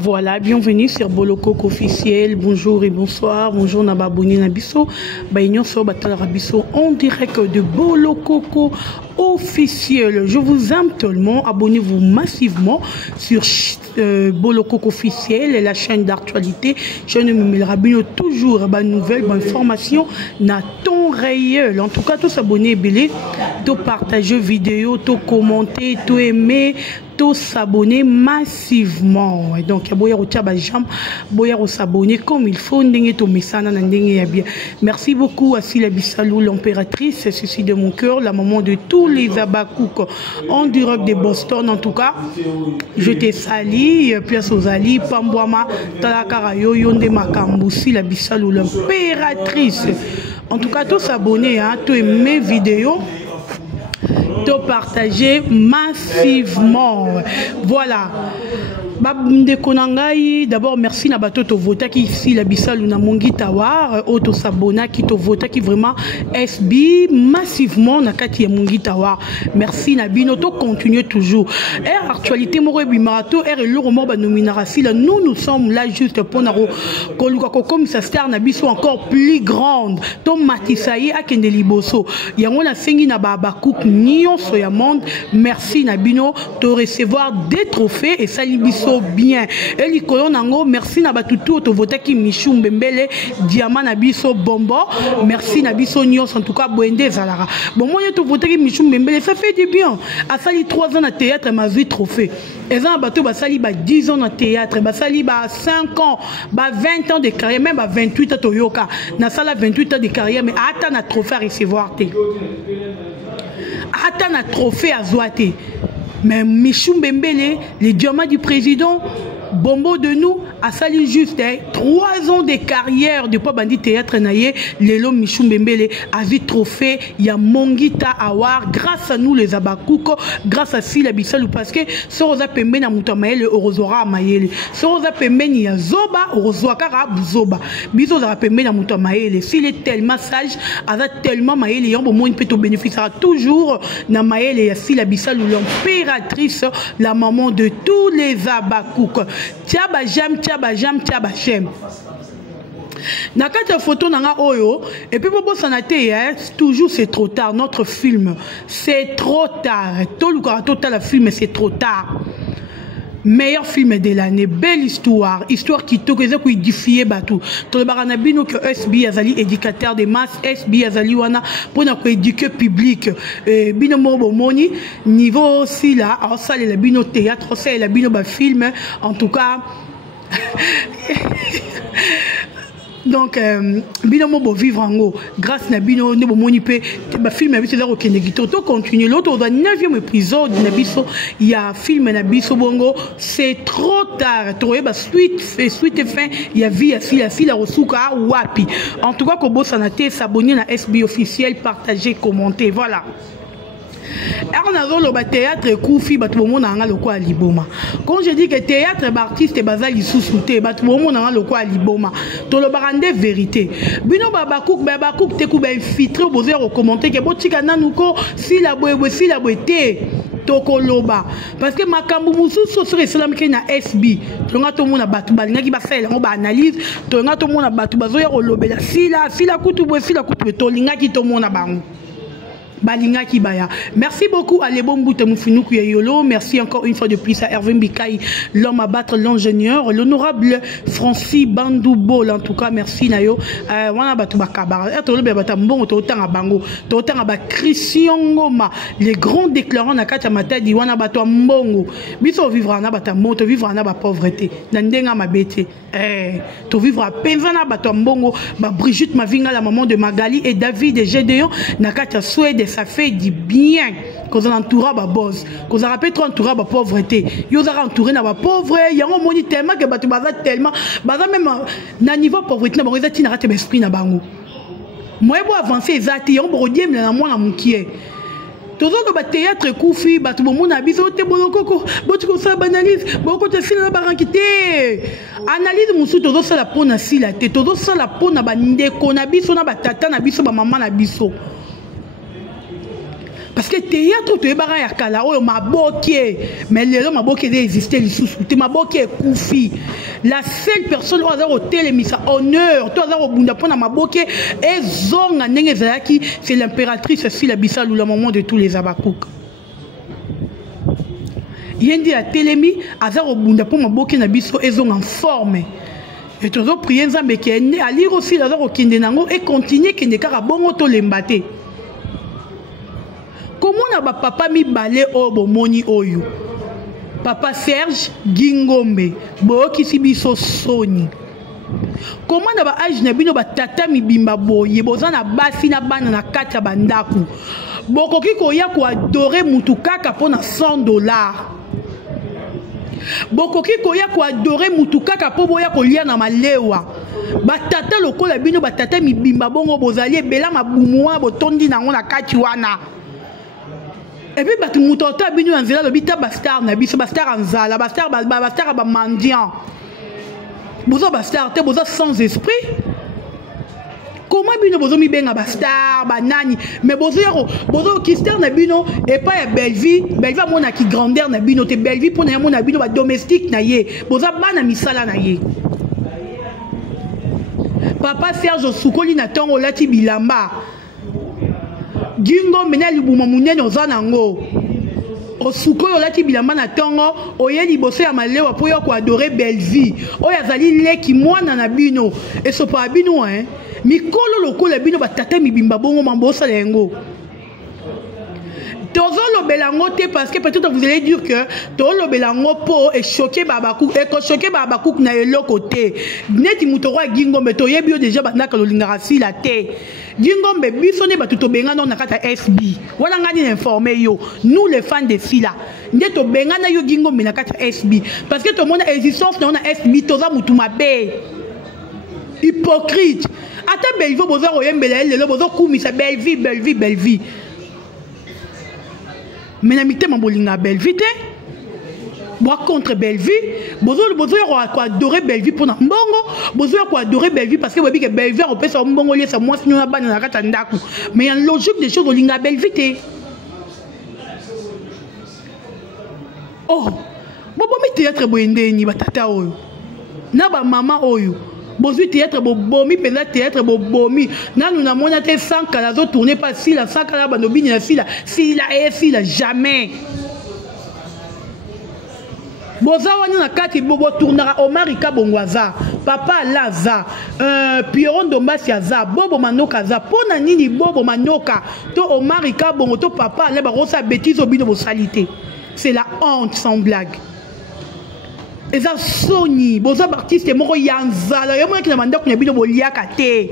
Voilà, bienvenue sur Bolokoko officiel. Bonjour et bonsoir. Bonjour Nababoni Nabiso. Baignon sur Batalabiso en direct de Bolokoko officiel. Je vous aime tellement. Abonnez-vous massivement sur Bolokoko officiel, la chaîne d'actualité. Je ne me mêlerai bien toujours à nouvelles, informations na temps réel. En tout cas, tous abonnés, belé, tous partager vidéo, tous commenter, tous aimer, tous s'abonner massivement. Et donc, boya rotia jam, boya s'abonner comme il faut. Ndenge to mesana na ndenge ya bien. Merci beaucoup à Sila Bissalou, l'impératrice, ceci de mon cœur, la maman de tous les Abakouk en direct de Boston. En tout cas, je te salue, Pierre Sozali, Pambouama, Talakarayo, Yonde Makambu, Sila Bissalou, l'impératrice. En tout cas, tous abonnés, hein, tous mes vidéos. De partager massivement. Voilà. D'abord, merci na bato to vota qui ici la Bissalou na mongi tawar auto sabona qui to vota qui vraiment SB massivement na kati ya mongi tawar. Merci na bino to continuer toujours. Et actualité moro bimarato et le romo ba nominarasi là nous sommes là juste pour na koluka comme sa star na biso encore plus grande. To matisayi akende liboso. Yango na sengi na baba cook nyonso ya monde. Merci na bino to recevoir des trophées et ça libiso bien. Et les nango, merci na batutu to voter qui Michou Mbembele diamant na biso bombo. Merci na biso nyos en tout cas boende zalara. Bon moi to voter qui Michou Mbembele ça fait du bien. A sali 3 ans na théâtre ma vie trophée. Et ça bateau ba sali ba 10 ans na théâtre, ba sali ba 5 ans, ba 20 ans de carrière, même ba 28 ans Toyoka. Na sala 28 ans de carrière mais attends na trophée à recevoir té. Attends na trophée à zoaté. Mais Michou Mbembele, le diamant du président, bombo de nous, a sali juste 3 ans de carrière de pas bandit théâtre naïe, Lelo Michou Mbembele a vu trophée, il y a Mongita Awar, grâce à nous les Abakouko, grâce à Sila Bissalou, parce que ce rosa pembe na mutamaele, orozora maele, ce rosa pembe ni ya zoba, orozwakara buzoba, biso za pembe na mutamaele, s'il est tellement sage, a tellement maele, yambo mo peut bénéficiera toujours na maele ya Sila Bissalou, l'impératrice, la maman de tous les Abakouk. Tiaba jam, tiaba jam, tiaba chem. Nakata photo nanga oyo et puis pour sanate toujours c'est trop tard notre film c'est trop tard tout le total film c'est trop tard. Meilleur film de l'année, belle histoire qui toque qui édifier batou. Tout le baranabino que SB Azali éducateur des masses, SB Azali wana pour na éduquer public. Bino mobo moni niveau aussi là, alors ça les bino théâtre, ça les bino ba film en tout cas. Donc bino mo vivre en haut grâce na bino ne bo moni pe ba film abi c'est OK negito to continuer l'autre dans 9e épisode na biso il y a film na biso bongo c'est trop tard to ba suite et fin il y a vie si la resuka wapi en tout cas ko bossa na te s'abonner na SB officiel partager commenter voilà. Alors, on a le théâtre Koufi, quand je dis que théâtre artiste et bazal sous souté, on a le quoi liboma. To le barande vérité. Bino babakouk te kou ba infiltré au besoin au commenter que botika nanuko si la boete. Toko loba parce que makambu mususu sur islam ki na SB to nga to mona batu balinga ki ba faire ngo ba analyse to nga to mona batu bazoya kolobela sila kutu to linga ki to mona bango. Balinga Kibaya. Merci beaucoup à Lebomboute Moufounou Yolo. Merci encore une fois de plus à Hervé Mbikaï, l'homme à battre, l'ingénieur, l'honorable Francis Bandoubo. En tout cas, merci Nayo. Wana batu bakaba. Tolobe batambo totan a bango. Totan a ba Christian Ngoma. Les grands déclarants na kata matadi wana batu mbongo. Biso vivra na batambo, to vivra na ba pauvreté. Nandenga mabete. To vivra penzana batu mbongo. Ba Brigitte Mavinga, la maman de Magali et David et Gédéon na kata Suède. Ça fait du bien qu'on entoure ba boss qu'on a rappelé trop entouré ba pauvreté yo a entouré na ba pauvre yango moni tellement que batu baza tellement baza même na niveau pauvreté na bango ezati na rate ba esprit na bango moi bo avancer ezati yango bodiem na mwana mukie tozo ba théâtre Koufi batu bo mona biso te bolokoko botu ko sa analyse boko te sila ba rankité analyse musu tozo sala pona sila te tozo sala pona ba ndeko na biso na ba tata na biso ba maman na biso. Parce que théâtre tu es barra ya kala o maboké mais les hommes maboké d'exister les sous tu maboké koufi la seule personne au hasard au télémisa honneur toi hasard au bunda pona maboké et zonga ndenge zaki c'est l'impératrice Sila Bisalou la maman de tous les Abakouk yendi a télémi hasard au bunda pona maboké na biso et zonga en forme. Et tu as prié Nzambe qui est né à lire aussi la au Kindenango et continuer qui n'est qu'à bon to l'embate. Comment na ba papa mi balé o bomoni oyo? Papa Serge Gingombe, bo ki si biso soni. Comment na ba age na bino ba tata mi bimba boye bozana basi na bana na kata bandaku. Boko ki ko ya ko adorer mutu kaka pona $100. Bokoki koya ko adorer mutu kaka po boya ko lia na malewa batata lokola bino batata mibimba bongo bozali ebela mabumwa botondi nango na kati wana et puis batu mutota bino nzela lobita bastar na biso bastar anzala bastar ba mendiant bozo bastar te bozo sans esprit. Comment bino bozo mi benga bastar banani mais bozo yako bozo kister na bino et pas ya Belleville mona ki grandeur na bino te Belleville pona mona bino ba domestique na ye bozo bana misala na ye. Papa Serge Sukoli na tongo lati bilamba Gingo mena libuma munene ozanango Osukoyo lati bilamba na tongo oyeli boso ya malewa po yo ko adorer Belleville oyazali leki mwana na bino et so pa bino hein mikolo lokola bino batata mibimba bongo mambosa lengo tozolo belango te parce que peut-être vous allez dire que tozolo belango po et choqué babakouk et ko choqué babakouk na eloko te neti mutoro Gingombe to yebi déjà bandaka lolingara si la te Gingombe biso ne batuto benga na kata SB wala ngani informer yo nous les fans de Sila ndeto benga na yo Gingombe na kata SB parce que tout le monde existence na SB toza mutu mabe hypocrite. Ata Belleville bozo oyembela lelo bozo kumisa Belleville. Mais na mitema bolinga Belleville te. Boa contre Belleville, bozo ko adorer Belleville pour na mbongo, bozo ko adorer Belleville parce que bobi que Belleville on peut sa mbongo lié sa moi sinon na bana na kata ndaku. Mais en logique des choses bolinga Belleville te. Oh, bobo mi théâtre boyende ni batata oyo. Na ba mama oyo. Bozu théâtre bobomi pena théâtre bobomi nanu na mona te sanka la zo tourner pas si la sanka la banobini na si la jamais boza wani na kati bobo tournera Omarika Bongwaza papa Laza Pierron Dombasi aza bobo manoka za pona nini bobo manoka to Omarika Bongo to papa le ba rosa bêtise obino bo salité c'est la honte sans blague. Et ça Sony, boza artiste moko yanzala yo mona ki na manda kunya bino boliaka te.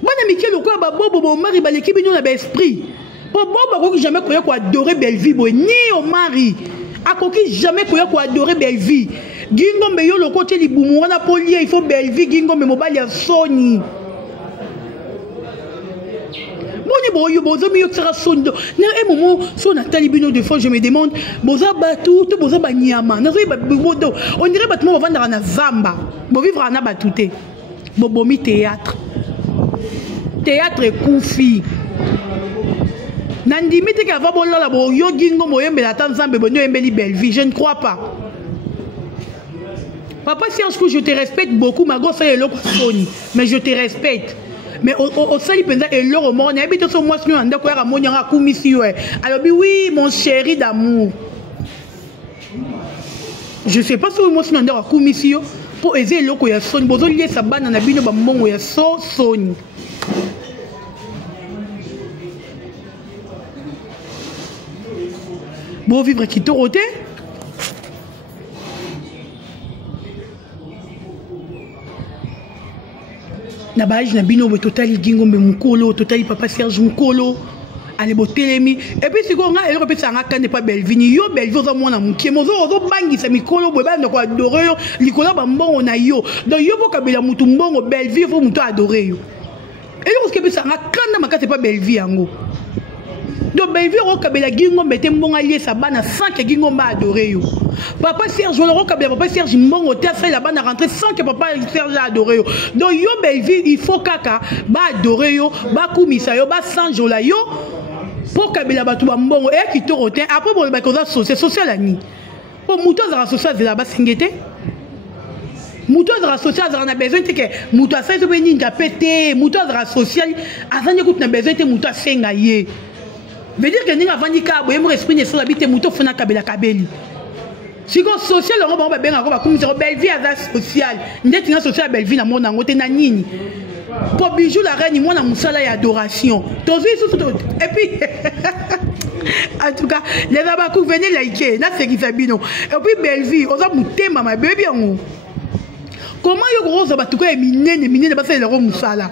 Bana Mikel ko ba bobo bo mari ba l'équipe bino na ba esprit. Po bobo ko jamais ko adorer Belleville bo ni o mari. Akoki jamais ko adorer Belleville. Gingombe yo loko te libumu wana polier il faut Belleville Gingombe mobali ya Sony. Boyo bozo mi yoksara sondo na momo so na talibino de fois je me demande boza batu to boza banyama na zo ba bodo on dirait batuma vendre na zamba bo vivre na batute bobomi théâtre koufi nandimi te ka va bolala bo yo Gingo moyembela tanzambe bonyo embeli Belleville je ne crois pas. Papa Serge que je te respecte beaucoup ma gosse est loko Sony mais je te respecte. Mais au sali penza et l'or mort n'a habité sur moi sinon anda ko ya monya nga kumisi we alors oui mon chéri d'amour je sais pas si moi sinon anda ko kumisi yo pour aider loko ya Sony bozo lié sa bana na bino ba mbongo ya Sony bon vivre qui toroté na baji na bino bo totali Gingombe mukolo totali papa Serge mukolo ale bo telemi et puis siko nga eloko pe sanga kande pa Belleville yo Belleville za mona mukie mozo ozo bangisa mikolo bo ba ndako adorer yo likola ba mbongo na yo donc yo bo kabela mutu mbongo Belleville fo mutu adorer yo eloko ke pe sanga kande makate pa Belleville yango donc Belvi okabela Gingombe te mbonga lié sa bana sans que Gingombe adoré yo. Papa Serge okabela papa Serge mbongo te ça la bana rentrer sans que papa Serge adoré yo. Donc yo Belvi il faut kaka ba adoré yo, ba kumisa yo, ba sanjola yo pour kabela batu ba mbongo et qui toro te après bon ba koza social ani. Pour muto za social de la ba singete. Muto azara social azara na besoin te ke muto asa to beni nga pété muto azara social azanye kutu na besoin te muto asenga ye veut dire que ninga vandi ka boye mo esprit ne sala bite muto fona kabela kabeli siko social ngo ba benga ko ba kumisa Belvi aza social ndeti nga social Belvi na mona ngote na nini pour bijou la reine moi na musala ya adoration tozo et puis en tout cas les abakou venez liker na c'est qui Sabino et puis Belvi oza mutema ma baby yango. Comment yo groza batuko e minene basa le musala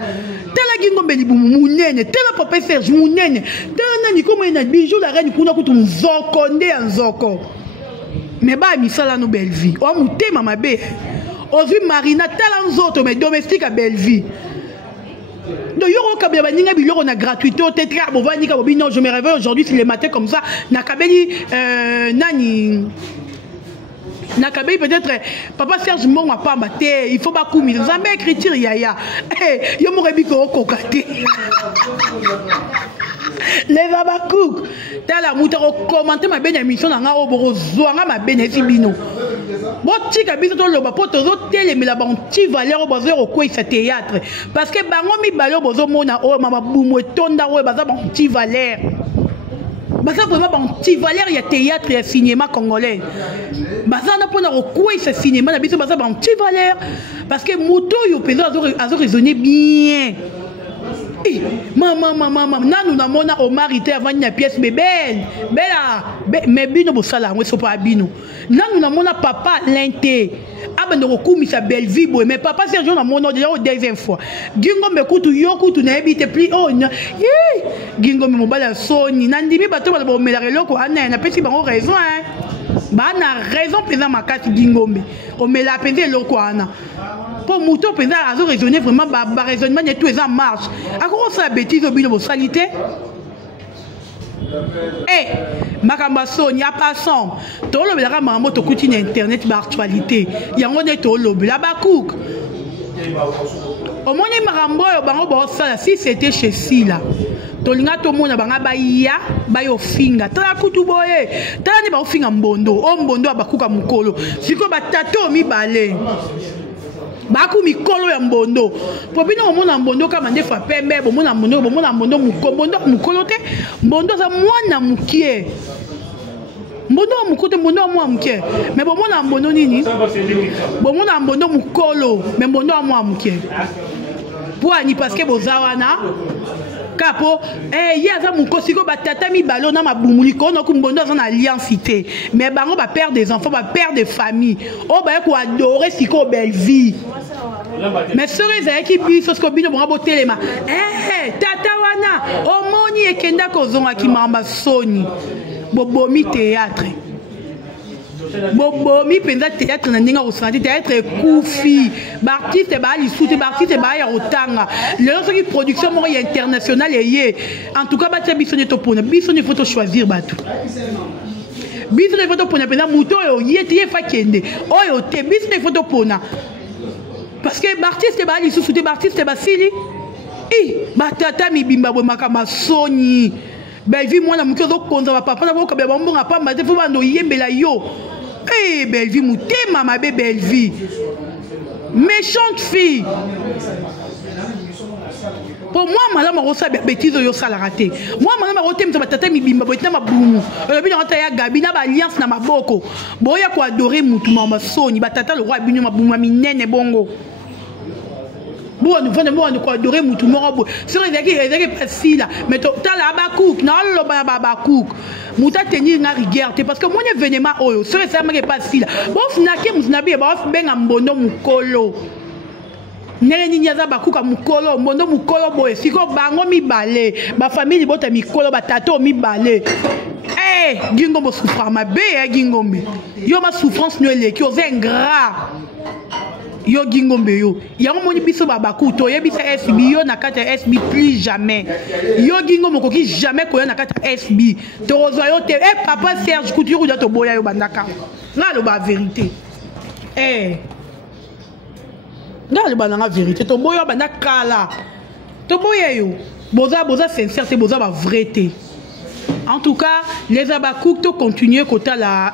tela Gingombe libumu munene tela papa Serge munene tela nani comme ina bijou la reine kuna kutu nzoko nde nzoko mais ba misala no Belvi o mutema mabe ozwi Marina tela nzoto mais domestique à Belvi donc yo kabela baninga biloko na gratuité au tetra bo vanika bo bino je me réveille aujourd'hui c'est le matin comme ça na kabeli nani Nakabe peut-être papa Serge Mbongo pas maté il faut pas couper zambe écriture yaya eh yo mo rebi ko kokate les abakouk tala muta ko commenter ma ben émission na nga oboro zoanga ma ben bino bo tika biso to loba po tozo telemela ba petit valeur bozo ko kwisa théâtre parce que bango mi balo bozo mona o mama bumu tonda o baza ba petit valeur. Baza vraiment bon petit valeur il y a théâtre et cinéma congolais. Baza na pona ko ce cinéma na biso baza bon petit valeur parce que moto yo peso azo raisonner bien. Eh maman nanu na mona Omar ité avant na pièce bébé bella mais bino bo sala ngo so pa bino. Nanu na mona papa l'inté abando ko kumisa Belvi boy mais papa Serge na mona déjà deuxième fois. Gingombe kutu yo kutu na ebite plus oh Gingombe mobala soni nandimi bato ba mela reloko ana na pesi bango raison hein. Ba na raison pesa makati Gingombe. O mela pesa loko ana. Pour Mouton pesa azo raisonner vraiment ba raisonnement net tout est en marche. A quoi ça bêtise au bino bo salité? Eh, makamba soni a passant. To lo bela mambo to kuti internet ba actualité. Yango net to lo bela ba cook. Au moins makambo yo bango bo sala si c'était chez Sila. Tolinga to mona banga baya bayo finga tala kutu boye tala ni ba finga mbondo o mbondo abakuka mukolo siko batato mibale baku mikolo ya mbondo po bino mona mbondo kama ndefa pembe bo mona mbondo mukolo te mbondo za mwana mukie mbondo mukote mbondo mwa mukie mais bo mona mbondo nini bo mona mbondo mukolo mais mbondo mwa mukie poani parce que bozawana Capo, il y a ça mon cosigo batata mi ballon na mabumuli ko na kumbondo za na alliance té mais bango ba père des enfants ba père de famille oh ba ko adorer siko belle vie mais cerise qui biso ko bino bonga botelema tata wana omoni ekenda ko zonga ki mamba soni bobomi théâtre bobomi penza théâtre na ndinga osandi théâtre kufi bartiste ba li souté bartiste ba ya otanga le soki production mo internationale yé en tout cas ba tia biso neto pona biso ne faut choisir batu biso ne faut pona penza muto yo yé fa kende oyo te biso ne faut pona parce que bartiste ba li souté bartiste ba sili batata mi bimba bo makama soni belle vie moi na mukozo konza ba papa na ko ba mbonga pa ma te fo bando yembela yo belle vie mutema ma belle vie méchante fille pour moi malama rosa bêtise yo sala raté moi malama rotem ça tata mi bimba bo tama bumu le bino rata ya gabi na ba alliance na maboko boya ko adorer mutu mama soni batata le roi bino mabumu minene bongo bon nous quoi adorer mutu morobo sur les pas si là mais tala abakouk na lo ba abakouk muta tenir na rigueur parce que moi ne venez ma oyo sur ça me pas si là bon finake munabi ba benga mbondo mukolo nele ni nyaza bakuka mukolo mbondo mukolo boye siko bango mibale ba famille bota mikolo batato mibale Gingombe souffre ma bé Gingombe yo ma souffrance no ele qui aux ingrat yo gingombe yo yango moni biso babaku to yebisa SB yo na kati ya SB plus jamais yo gingombe koki jamais koya na kati ya SB to rozwa yo te papa Serge Couture ya to boya yo bandaka ngalo ba vérité ngalo ba na vérité to boya bandaka la to boya yo boza sincère c'est boza ba vérité. En tout cas, les Abakouk to continuer côté la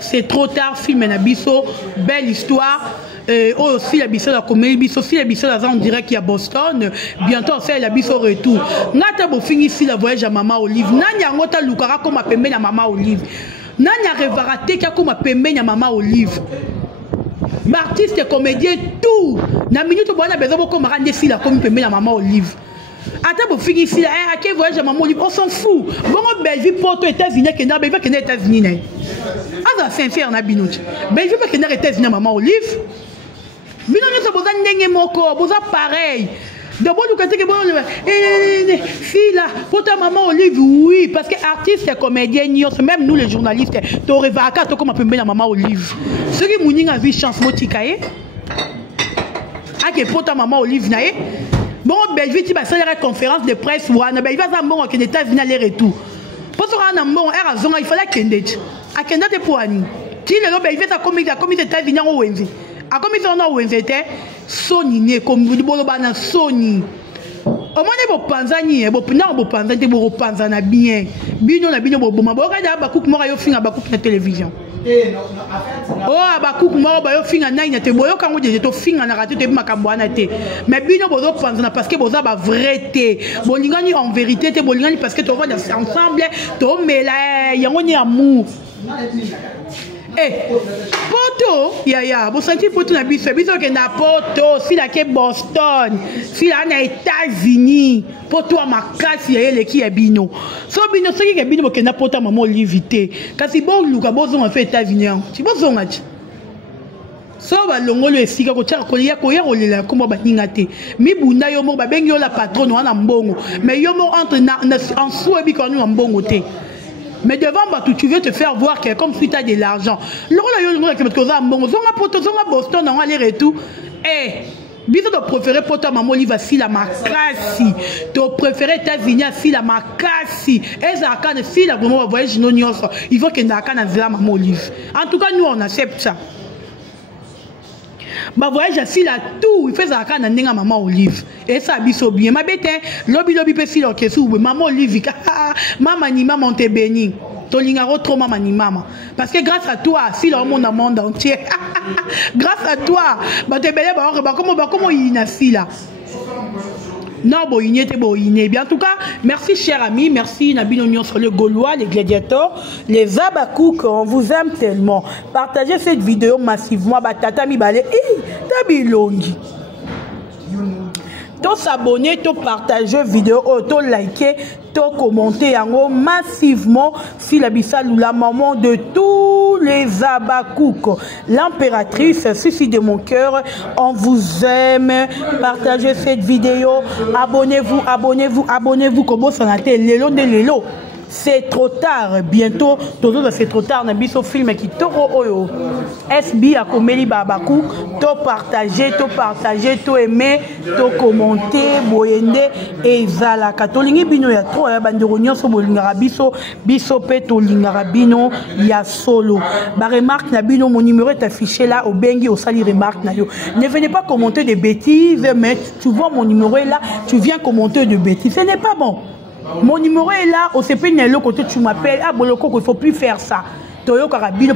c'est trop tard film na biso belle histoire aussi la biso la comédie biso aussi la biso la en direct qui à Boston bientôt c'est la biso retour ngata bo fini ici la voyage à Mama Olive nanya ngota lukara comme pembe na Mama Olive nanya revarate ka comme pembe na Mama Olive artiste comédien tout na minute bona bezo boko marande si la comme pembe na Mama Olive. Attends, pour finir ici, à quel voyage à Maman Olive, on s'en fout. Bon, Belgique, Porto, États-Unis, Kenya, Belgique, Kenya, États-Unis. Ah, c'est sincère, na binouch. Belgique, Kenya, États-Unis, Maman Olive. Mais non, nous avons un moko, vous avez pareil. D'abord, nous avons dit que fille là, pour ta Maman Olive, oui, parce que artiste et comédien, même nous les journalistes, tu aurais vaca, tu comme un peu la Maman Olive. Ceux qui m'ont dit vie chance motikaye. Ah, que pour ta Maman Olive, naïe. Bon, Belgique, tu vas faire la conférence de presse ou à Belgique, tu vas faire les États-Unis aller-retour. Pour ce faire un bon, il fallait qu'il y ait un Kenda de Poani. Si le Belgique a commis les États-Unis en Wenzi, a commis en Wenzi, Sony, comme vous dites, Sony. Au moins, les Panzani, les Panzani, les Panzani, bien. Bino, la Bino, Boma, Boraga, Bakouk, Morayo, Fin, à Bakouk, la télévision. Oh, Abakouk, moi, bah, fin à naïne, te boyo quand vous dites, fin à raté, te macabouana, mais bino, bozo, parce que boza, bah, vrai, bolingani en vérité, te bolingani parce que tu vois ensemble, tu mets là, yangoni amour. Poto, ya, vous sentez Poto na biso, biso que na Poto, si la ke Boston, si la na États-Unis, Poto a ma casse, ya le qui est bino. So bino, ce qui est bino, que na Poto maman livité. Kasi bon, Luka, bozo a fait États-Unis, tu bozo a dit. So ba longo le esika ko tia ko ya olela ko ba ningate mi bunda yo mo ba bengi yo la patronne wana mbongo mais yo mo entre en soi bi ko nu mbongo te. Mais devant Batou, tu veux te faire voir que comme si tu as de l'argent. Le rôle de Boston, on aller retour. Bisous de préférer pour toi, maman, Olive, si la macassi. Tu préférais États-Unis, si la macassi. Et ça, quand si la vraiment voyage, il faut que Naka na la maman, Olive. En tout cas, nous, on accepte ça. Ma voyage assis là tout il fait ça quand on a maman Olive et ça biso bien ma bête lobby pe filo ke sou maman Olive maman ni maman te béni tolinga trop maman ni maman parce que grâce à toi si le monde entier grâce à toi ba te belé ba comment il na si là. Non, bien en tout cas, merci chers amis, merci Nabil Oignon sur le Gaulois, les gladiateurs, les Abakouk, on vous aime tellement. Partagez cette vidéo massivement, batata mi balé, tabilongi. To s'abonner, to partager vidéo, to liker, to commenter massivement si la Bissal ou la maman de tous les Abakouk. L'impératrice, ceci de mon cœur, on vous aime. Partagez cette vidéo, abonnez-vous, comme ça n'a été l'élo de l'élo. C'est trop tard, bientôt, c'est trop tard, on a vu ce film qui toro oyo. SB a comédie Babakou, to partager, to aimer, to commenter, boyende, et zala. Katolingi bino ya trop, ya banderonio so bolingara biso pe to lingara bino ya solo. Ba remarque na bino, mon numéro est affiché là, au bengi, au sali remarque na yo. Ne venez pas commenter des bêtises, mais tu vois mon numéro est là, tu viens commenter de bêtises. Ce n'est pas bon. Mon numéro est là, au CP Nelo, côté tu m'appelles, ah Boloko, il ne faut plus faire ça. Toyo Karabino.